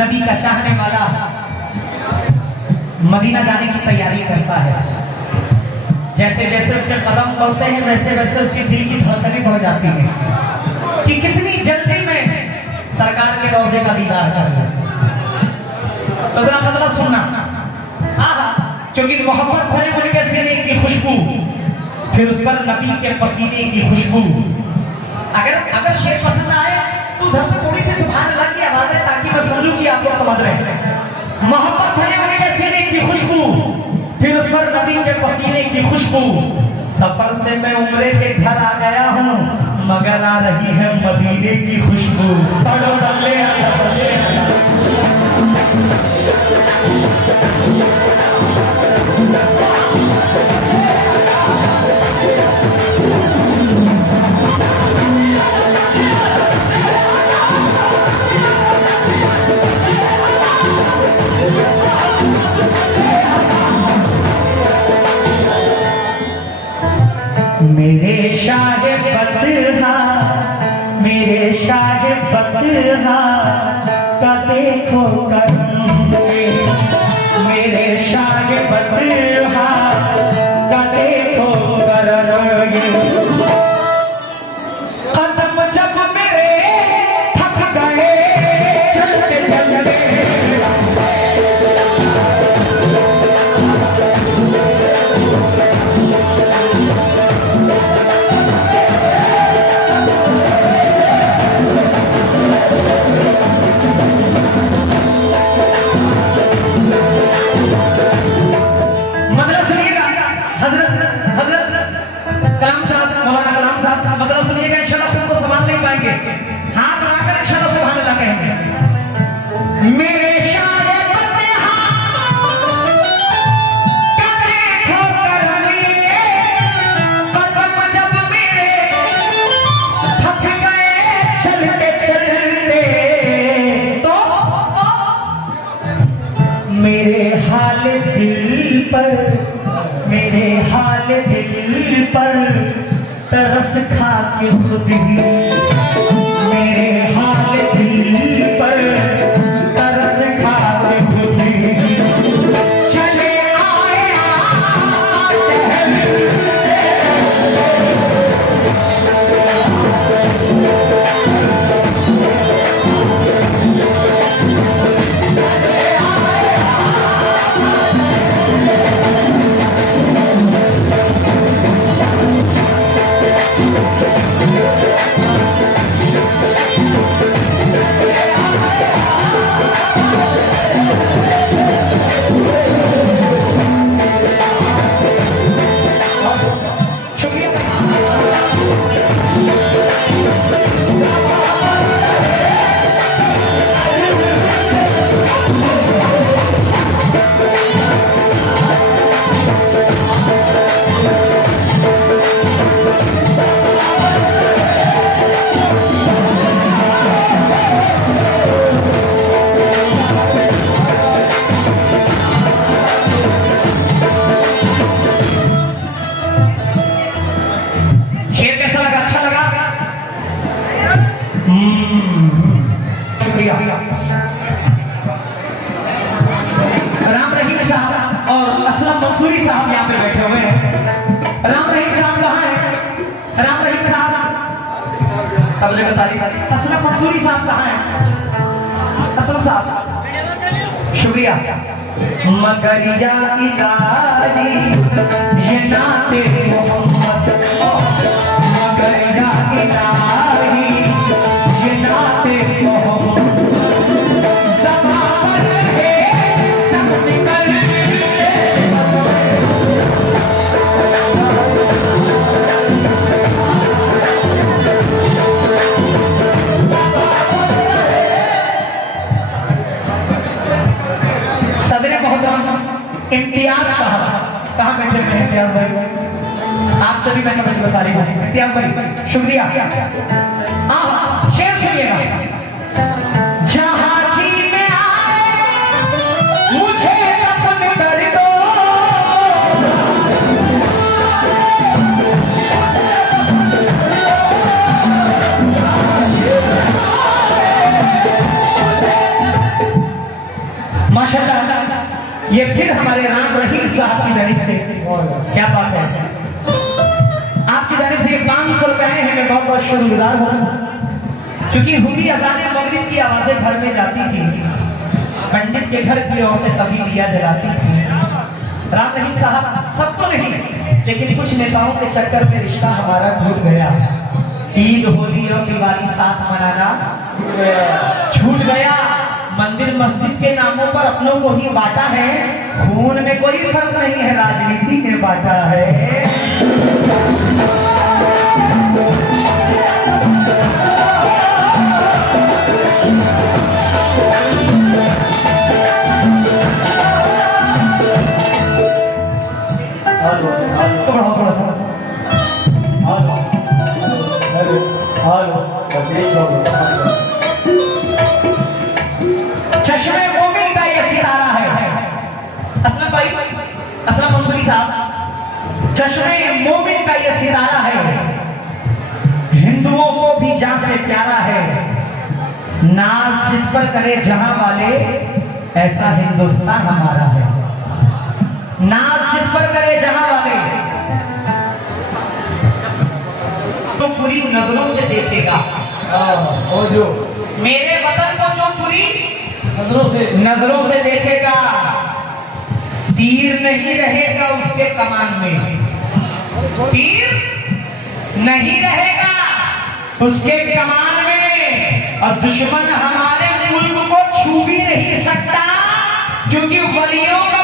नबी का चाहने वाला मदीना जाने की तैयारी करता है, जैसे जैसे उसके कदम बढ़ते हैं वैसे वैसे उसके दिल की धड़कनें बढ़ जाती हैं कि कितनी जल्दी में सरकार के रोजे का दीदार कर ले। तो जरा मतलब सुनना, क्योंकि मोहब्बत भरे उनके सीने की खुशबू, फिर उस पर नबी के पसीने की खुशबू। अगर शेर पसंद आए तो उधर से थोड़ी सी सुभान अल्लाह की आवाज है, ताकि मैं समझूं कि आप लोग समझ रहे हैं। मोहब्बत भरे उनके सीने की खुशबू, फिर उस पर नबी के पसीने की खुशबू। सफर से मैं उम्रे के घर आ गया हूँ, मगर आ रही है मदीने की खुशबू। मेरे शाहे बतहा, मेरे शाहे बतहा का देखो करम, मेरे शाहे बतहा का देखो करम। कदम जब मेरे थक गए चलते चलते, मेरे शाहे बतहा का देखो करमी, कदम जब मेरे थक गए चलते चलते, तो मेरे हाल दिल पर, मेरे हाल दिल पर तरस खा के खुद ही, मेरे हाल दिल पर असलम मंसूरी साहब यहाँ पे बैठे हुए हैं। राम रहीम साहब कहाँ हैं? राम रहीम साहब अब मुझे बता दी। असलम मंसूरी साहब कहाँ हैं? असलम साहब शुक्रिया। मगर या इलाही ये नाते मोहम्मद, मगर या इलाही ये नाते मोहम्मद, ज़बान है तब निकल सदर मोहतरम इम्तियाज साहब कहाँ बैठे हुए हैं? इम्तियाज भाई आप सभी मैंने मुझे बता रही हूँ। इम्तियाज भाई शुक्रिया। हाँ शेर सुनिएगा। जहाँ जी में आए मुझे दफन कर दो, माशाअल्लाह ये फिर हमारे राम रहीम साहब की जानिब से क्या बात है, आपकी जानिब से 500 रुपए हैं। मैं बहुत बहुत शुक्रगुजार हूँ, क्योंकि हुई अज़ान मगरिब की आवाजें घर में जाती थी, पंडित के घर की औरतें तभी दिया जलाती थी। राम रहीम साहब सबको नहीं, लेकिन कुछ नेताओं के चक्कर में रिश्ता हमारा टूट गया। ईद होली और दिवाली साथ मनाना छूट गया। मंदिर मस्जिद के नामों पर अपनों को ही बांटा है, खून में कोई फर्क नहीं है, राजनीति में बांटा है। इसको बढ़ाओ थोड़ा सा। चश्मे मोमिन का ये सितारा है। असलम भाई, असलम मंसूरी साहब, चश्मे मोमिन का ये सितारा है, हिंदुओं को भी जान से प्यारा है। नाज जिस पर करे जहां वाले, ऐसा हिंदुस्तान हमारा है। नाज जिस पर करे जहां वाले, तो पूरी नजरों से देखेगा। और जो मेरे वतन को जो पूरी नजरों से देखेगा, तीर नहीं रहेगा उसके कमान में, तीर नहीं रहेगा उसके कमान में। और दुश्मन हमारे मुल्क को छू भी नहीं सकता, क्योंकि वलियों का